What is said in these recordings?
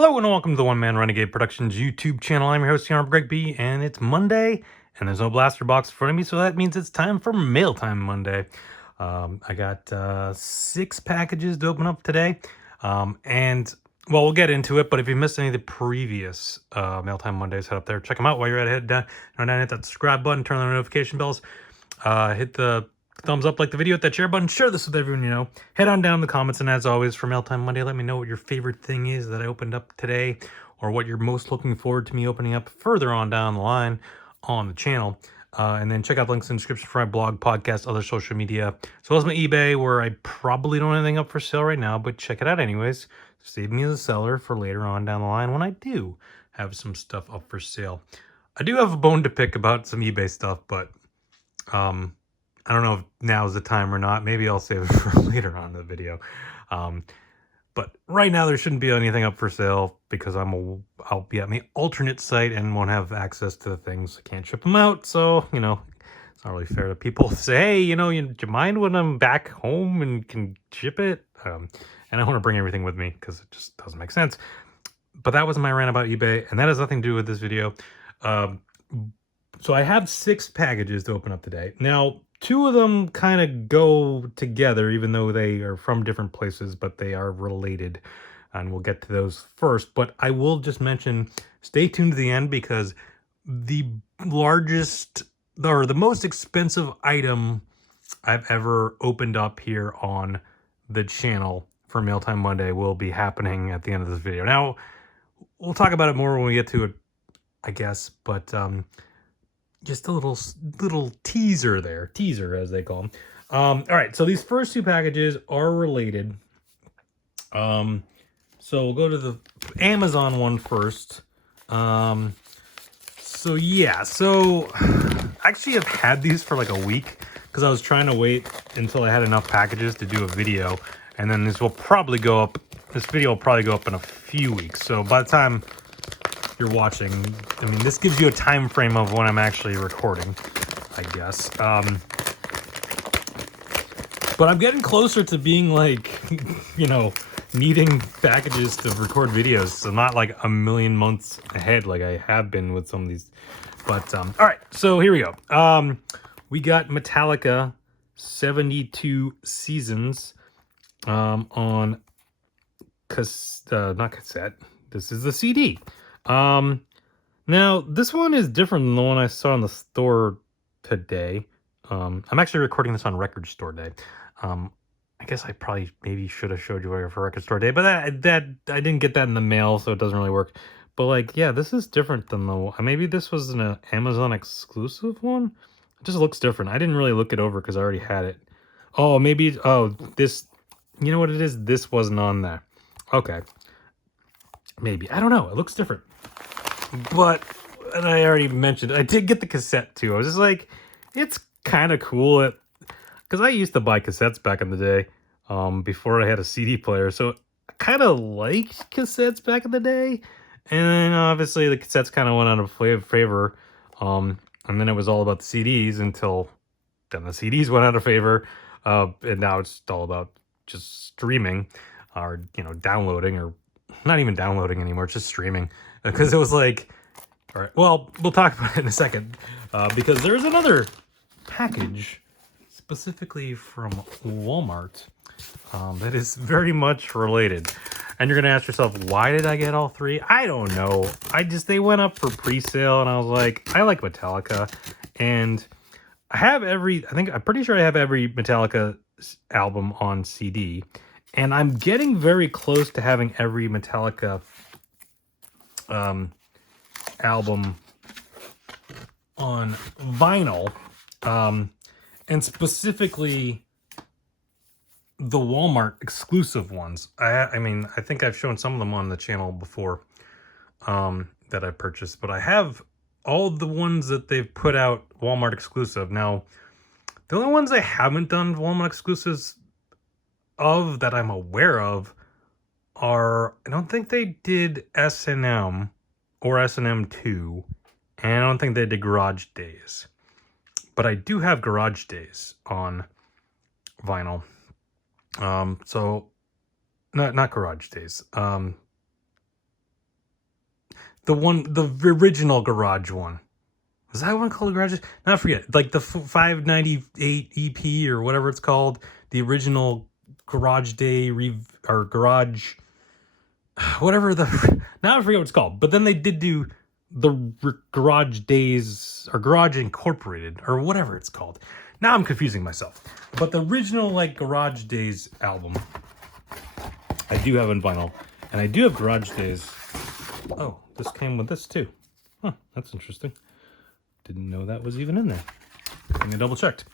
Hello and welcome to the One Man Renegade Productions YouTube channel. I'm your host, Honorable Greg B, and it's Monday, and there's no blaster box in front of me, so that means it's time for Mail Time Monday. I got 6 packages to open up today, and well, we'll get into it. But if you missed any of the previous Mail Time Mondays, head up there, check them out. While you're at it, down, hit that subscribe button, turn on the notification bells, hit the thumbs up, like the video, hit that share button, share this with everyone you know. Head on down in the comments, and as always, for Mail Time Monday, let me know what your favorite thing is that I opened up today, or what you're most looking forward to me opening up further on down the line on the channel. And then check out the links in the description for my blog, podcast, other social media, as well as my eBay, where I probably don't have anything up for sale right now, but check it out anyways. Save me as a seller for later on down the line when I do have some stuff up for sale. I do have a bone to pick about some eBay stuff, but I don't know if now's the time or not. Maybe I'll save it for later on in the video. But right now there shouldn't be anything up for sale because I'll be at my alternate site and won't have access to the things. I can't ship them out, so it's not really fair to people to say, hey, do you mind when I'm back home and can ship it? And I want to bring everything with me because it just doesn't make sense. But that was my rant about eBay, and that has nothing to do with this video. So I have 6 packages to open up today. Now, 2 of them kind of go together, even though they are from different places, but they are related. And we'll get to those first. But I will just mention, stay tuned to the end, because the largest or the most expensive item I've ever opened up here on the channel for Mail Time Monday will be happening at the end of this video. Now, we'll talk about it more when we get to it, I guess. But just a little teaser there, as they call them. All right, so these first 2 packages are related. So we'll go to the Amazon one first. So yeah, actually I've had these for like a week because I was trying to wait until I had enough packages to do a video, and then this video will probably go up in a few weeks. So by the time you're watching, I mean, this gives you a time frame of when I'm actually recording, I guess. But I'm getting closer to being like, needing packages to record videos. So not like a million months ahead like I have been with some of these. But all right, so here we go. We got Metallica 72 Seasons on not cassette. This is the CD. Now this one is different than the one I saw in the store today. I'm actually recording this on Record Store Day. I guess I maybe should have showed you for Record Store Day, but that I didn't get that in the mail, so it doesn't really work. But like, yeah, this is different than maybe this was an Amazon exclusive one. It just looks different. I didn't really look it over because I already had it. Oh, maybe this. You know what it is? This wasn't on there. Okay. Maybe. I don't know. It looks different. But, and I already mentioned, I did get the cassette too. I was just like, it's kind of cool. Because I used to buy cassettes back in the day, before I had a CD player. So I kind of liked cassettes back in the day. And then obviously the cassettes kind of went out of favor. And then it was all about the CDs until then the CDs went out of favor. And now it's all about just streaming or, downloading, or not even downloading anymore. It's just streaming. Because it was like, all right, well, we'll talk about it in a second. Because there's another package specifically from Walmart that is very much related. And you're going to ask yourself, why did I get all 3? I don't know. They went up for pre-sale, and I was like, I like Metallica. And I'm pretty sure I have every Metallica album on CD. And I'm getting very close to having every Metallica album on vinyl. And specifically the Walmart exclusive ones. I mean, I think I've shown some of them on the channel before, that I purchased, but I have all the ones that they've put out Walmart exclusive. Now, the only ones I haven't done Walmart exclusives of that I'm aware of are, I don't think they did S&M or S&M 2, and I don't think they did Garage Days. But I do have Garage Days on vinyl. So not Garage Days. the original Garage one. Was that one called Garage? No, I forget. Like the 598 EP or whatever it's called. The original Garage Day or Garage, whatever the. Now I forget what it's called. But then they did do the Garage Days or Garage Incorporated or whatever it's called. Now I'm confusing myself. But the original like Garage Days album, I do have in vinyl, and I do have Garage Days. Oh, this came with this too. Huh, that's interesting. Didn't know that was even in there. I double checked.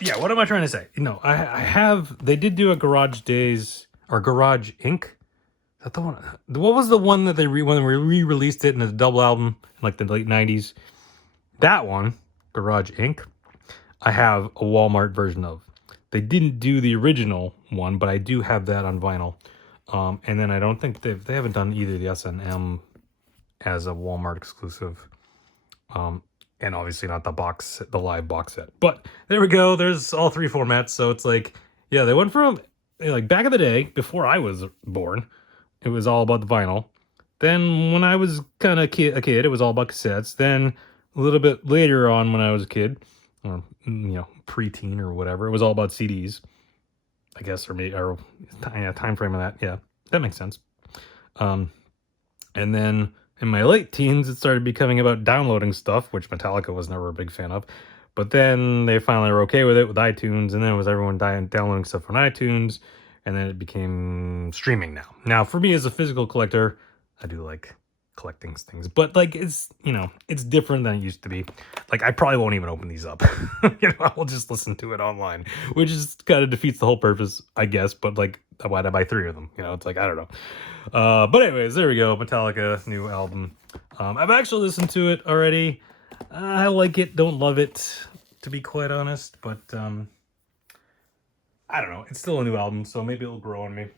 Yeah, what am I trying to say? No, I have. They did do a Garage Days or Garage Inc. Is that the one? What was the one that when they re-released it in a double album in like the late '90s? That one, Garage Inc. I have a Walmart version of. They didn't do the original one, but I do have that on vinyl. And then I don't think they haven't done either the S&M as a Walmart exclusive. And obviously not the live box set. But there we go. There's all three formats. So it's like, yeah, they went from like back in the day before I was born, it was all about the vinyl. Then when I was kind of a kid, it was all about cassettes. Then a little bit later on when I was a kid, or preteen or whatever, it was all about CDs, I guess, or time frame of that. Yeah, that makes sense. And then in my late teens, it started becoming about downloading stuff, which Metallica was never a big fan of. But then they finally were okay with it with iTunes, and then it was everyone downloading stuff on iTunes, and then it became streaming now. Now, for me as a physical collector, I do like collecting things, but like it's different than it used to be. Like I probably won't even open these up. I'll just listen to it online, which is kind of defeats the whole purpose, I guess. But like, why'd I buy 3 of them? It's like I don't know. But anyways, there we go. Metallica new album. I've actually listened to it already. I like it. Don't love it, to be quite honest. But I don't know. It's still a new album, so maybe it'll grow on me.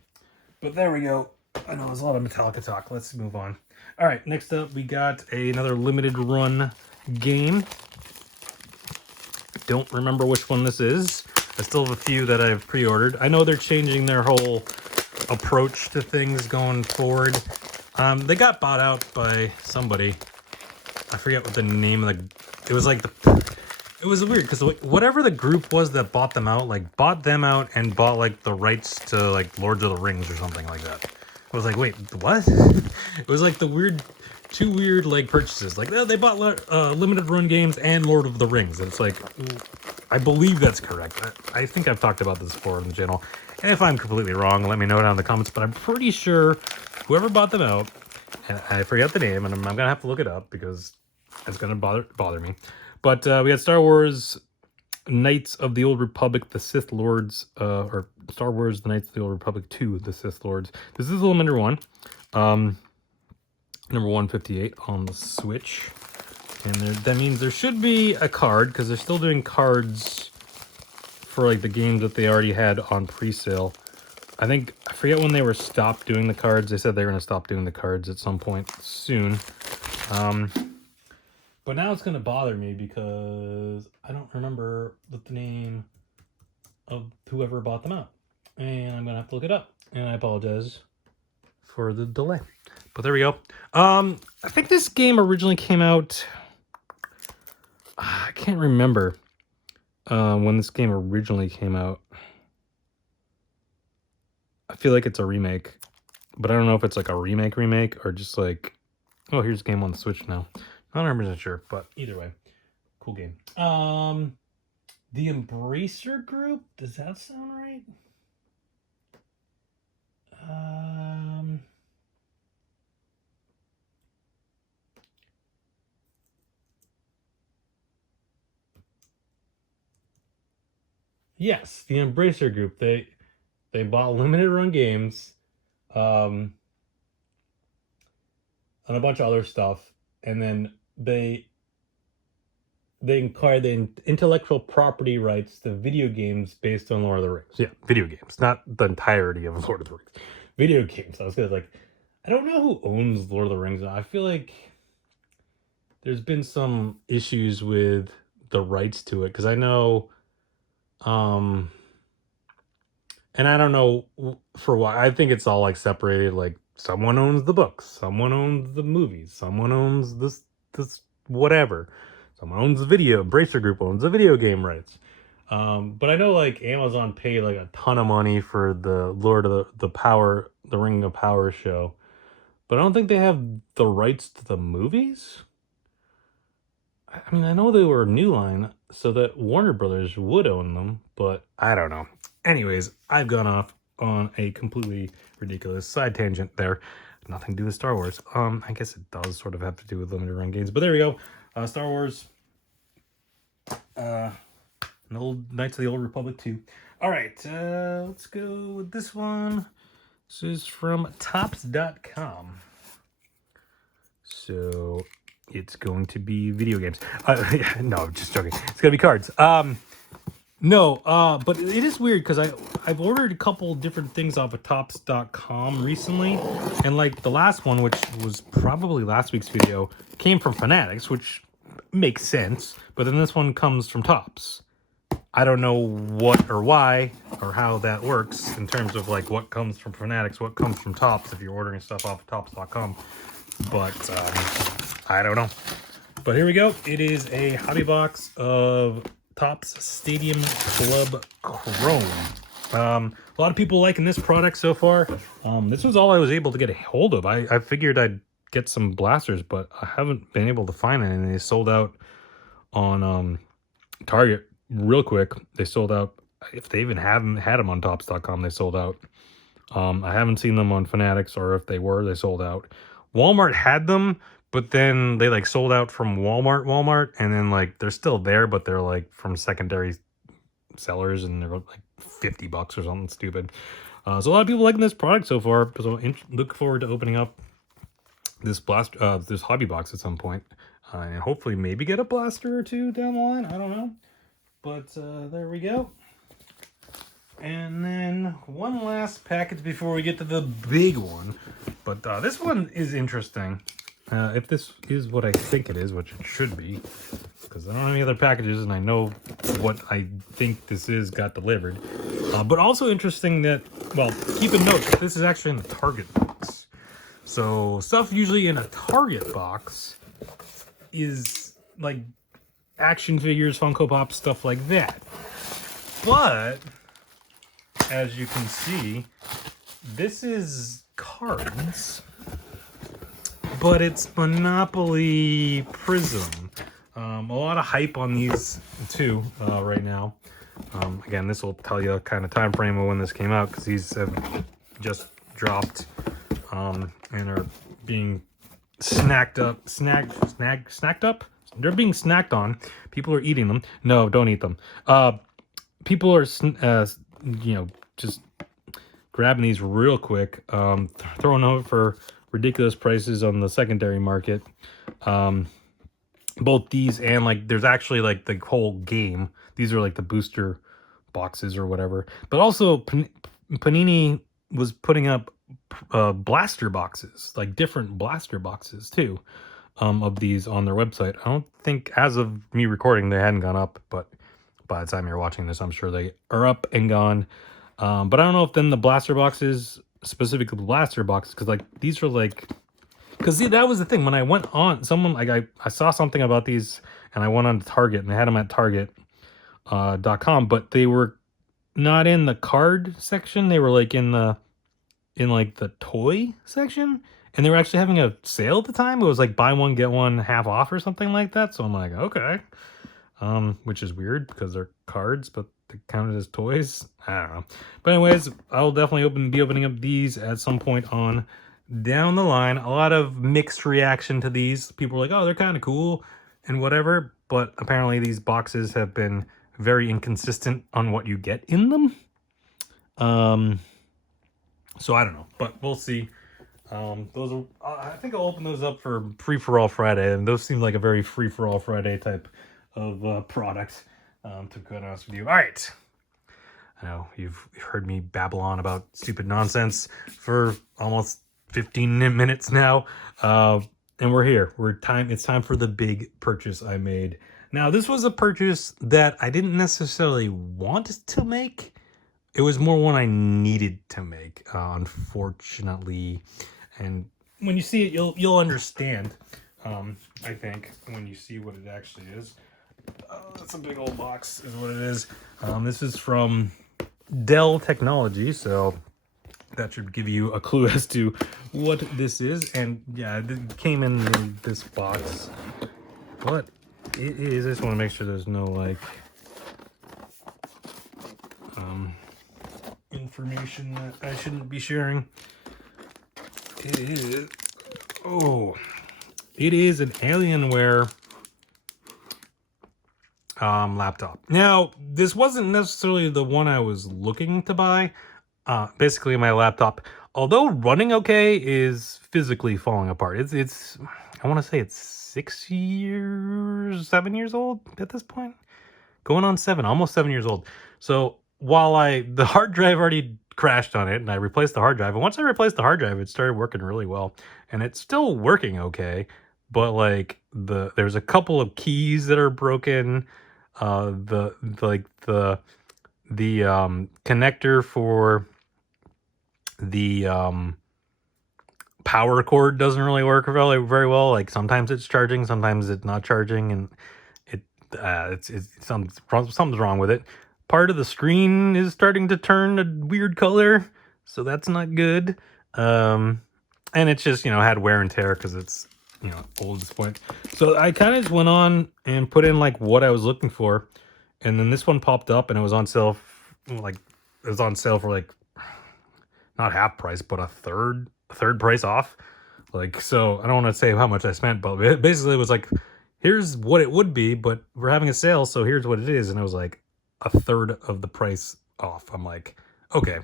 But there we go. I know there's a lot of Metallica talk. Let's move on. All right, next up we got another limited run game. Don't remember which one this is. I still have a few that I've pre-ordered. I know they're changing their whole approach to things going forward. They got bought out by somebody. I forget what the name of it was. Like it was weird because whatever the group was that bought them out, bought them out and bought like the rights to like Lords of the Rings or something like that. I was like, wait, what? It was like two weird like purchases. Like they bought limited run games and Lord of the Rings, and it's like, I believe that's correct. I think I've talked about this before on the channel, and if I'm completely wrong, let me know down in the comments. But I'm pretty sure whoever bought them out, and I forget the name, and I'm gonna have to look it up because it's gonna bother me. But we had Star Wars Knights of the Old Republic, the Sith Lords, or Star Wars The Knights of the Old Republic 2, the Sith Lords. This is the number one. Number 158 on the Switch. And that means there should be a card, because they're still doing cards for like the games that they already had on pre-sale. I forget when they were stopped doing the cards. They said they were going to stop doing the cards at some point soon. But now it's going to bother me because I don't remember the name of whoever bought them out. And I'm going to have to look it up. And I apologize for the delay. But there we go. I think this game originally came out... I can't remember when this game originally came out. I feel like it's a remake. But I don't know if it's like a remake or just like... Oh, here's a game on the Switch now. Not 100% sure, but either way, cool game. The Embracer Group, does that sound right? Yes, the Embracer Group. They bought limited run games, and a bunch of other stuff, and then they acquired the intellectual property rights to video games based on Lord of the Rings. Yeah, video games, not the entirety of Lord of the Rings. Video games. I was gonna like, I don't know who owns Lord of the Rings now. I feel like there's been some issues with the rights to it, because I know, and I don't know for why. I think it's all like separated, like someone owns the books, someone owns the movies, someone owns this whatever. Someone owns the video. Embracer Group owns the video game rights. But I know like Amazon paid like a ton of money for the Lord of the Ring of Power show, but I don't think they have the rights to the movies. I mean, I know they were New Line, so that Warner Brothers would own them, but I don't know. Anyways, I've gone off on a completely ridiculous side tangent there. Nothing to do with Star Wars. I guess it does sort of have to do with limited run games, but there we go. Star Wars. The old Knights of the Old Republic 2. All right, let's go with this one. This is from Tops.com. So it's going to be video games. No, just joking. It's gonna be cards. No, but it is weird because I've ordered a couple different things off of Tops.com recently, and like the last one, which was probably last week's video, came from Fanatics, which makes sense. But then this one comes from Tops. I don't know what or why or how that works in terms of like what comes from Fanatics, what comes from Tops if you're ordering stuff off of Tops.com. But I don't know. But here we go. It is a hobby box of Topps Stadium Club Chrome. A lot of people liking this product so far. This was all I was able to get a hold of. I figured I'd get some blasters, but I haven't been able to find any. And they sold out on Target real quick. They sold out. If they even haven't had them on Tops.com, they sold out. I haven't seen them on Fanatics, or if they were, they sold out. Walmart had them, but then they like sold out from Walmart, and then like they're still there, but they're like from secondary sellers, and they're like $50 or something stupid. So a lot of people liking this product so far. So look forward to opening up this this hobby box at some point, and hopefully maybe get a blaster or two down the line. I don't know, but there we go. And then one last package before we get to the big one. But this one is interesting. If this is what I think it is, which it should be, because I don't have any other packages and I know what I think this is got delivered. But also interesting that, well, keep in note that this is actually in the Target box. So stuff usually in a Target box is like action figures, Funko Pop, stuff like that. But as you can see, this is cards, but it's Monopoly Prism. A lot of hype on these too right now. Again, this will tell you a kind of time frame of when this came out, because these have just dropped and are being snacked up. They're being snacked on. People are eating them. No, don't eat them. People are just grabbing these real quick, throwing out for ridiculous prices on the secondary market. Both these and like there's actually like the whole game. These are like the booster boxes or whatever. But also Panini was putting up blaster boxes, like different blaster boxes too, of these on their website. I don't think, as of me recording, they hadn't gone up, but by the time you're watching this, I'm sure they are up and gone. But I don't know if then the blaster boxes, specifically the blaster boxes, because like these are like, because see, that was the thing when I went on, someone like I saw something about these and I went on to Target and they had them at Target.com, but they were not in the card section. They were like in like the toy section, and they were actually having a sale at the time. It was like buy one get one half off or something like that. So I'm like, okay, which is weird because they're cards, but they counted as toys. I don't know. But anyways, I'll definitely be opening up these at some point on down the line. A lot of mixed reaction to these. People are like, oh, they're kind of cool and whatever, but apparently these boxes have been very inconsistent on what you get in them. So I don't know, but we'll see. Those are, I think I'll open those up for Free for All Friday, and those seem like a very Free for All Friday type of product, to be honest with you. All right. I know you've heard me babble on about stupid nonsense for almost 15 minutes now, and we're here. It's time for the big purchase I made. Now, this was a purchase that I didn't necessarily want to make. It was more one I needed to make, unfortunately. And when you see it, you'll understand. I think when you see what it actually is. That's a big old box, is what it is. This is from Dell Technology, so that should give you a clue as to what this is. And yeah, it came in this box, but it is. I just want to make sure there's no like information that I shouldn't be sharing. It is. Oh, it is an Alienware laptop. Now, this wasn't necessarily the one I was looking to buy. Basically, my laptop, although running okay, is physically falling apart. It's I want to say it's 7 years old at this point, going on 7, almost 7 years old. So while the hard drive already crashed on it, and I replaced the hard drive, and once I replaced the hard drive, it started working really well, and it's still working okay. But like there's a couple of keys that are broken. The connector for the power cord doesn't really work very well. Like sometimes it's charging, sometimes it's not charging, and it's something's wrong with it. Part of the screen is starting to turn a weird color, so that's not good. And it's just, had wear and tear because it's, old at this point. So I kind of just went on and put in like what I was looking for, and then this one popped up and it was on sale. Like it was on sale for like not half price, but a third price off. Like, so I don't want to say how much I spent, but basically it was like, here's what it would be, but we're having a sale, so here's what it is. And it was like a third of the price off. I'm like, okay.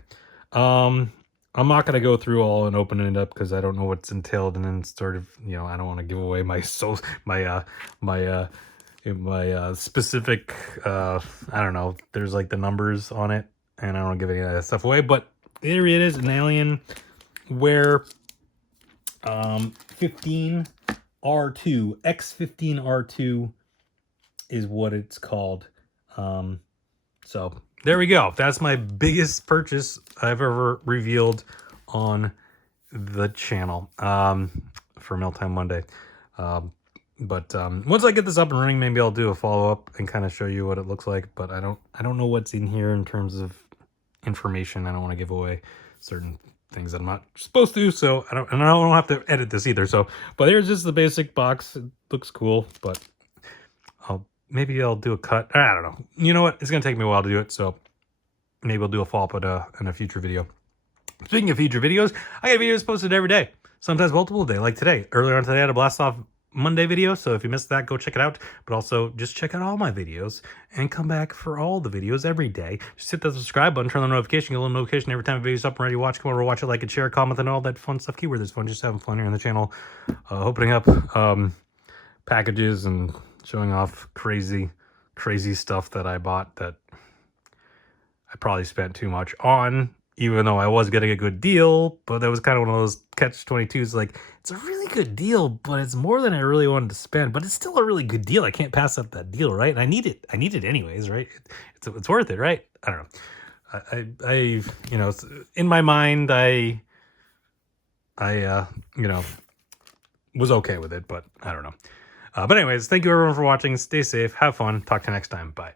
I'm not going to go through all and open it up because I don't know what's entailed, and then sort of, I don't want to give away my specific, I don't know, there's like the numbers on it, and I don't want to give any of that stuff away, but there it is, an Alienware 15R2, X15R2 is what it's called. So there we go. That's my biggest purchase I've ever revealed on the channel for Mealtime Monday. But once I get this up and running, maybe I'll do a follow-up and kind of show you what it looks like. But I don't know what's in here in terms of information. I don't want to give away certain things that I'm not supposed to, so I don't have to edit this either. So, but here's just the basic box. It looks cool, but maybe I'll do a cut. I don't know. You know what? It's gonna take me a while to do it, so maybe I'll do a follow-up in a future video. Speaking of future videos, I got videos posted every day, sometimes multiple a day, like today. Earlier on today, I had a Blast Off Monday video, so if you missed that, go check it out. But also, just check out all my videos and come back for all the videos every day. Just hit that subscribe button, turn on the notification, get a little notification every time a video's up and ready to watch. Come over, watch it, like it, share, comment, and all that fun stuff. Keyword is fun, just having fun here on the channel. Opening up packages and showing off crazy stuff that I bought that I probably spent too much on, even though I was getting a good deal. But that was kind of one of those catch-22s, like, it's a really good deal, but it's more than I really wanted to spend, but it's still a really good deal. I can't pass up that deal, right? And I need it anyways, right? It's worth it, right? I don't know. I in my mind, I was okay with it, but I don't know. But anyways, thank you everyone for watching. Stay safe, have fun. Talk to you next time. Bye.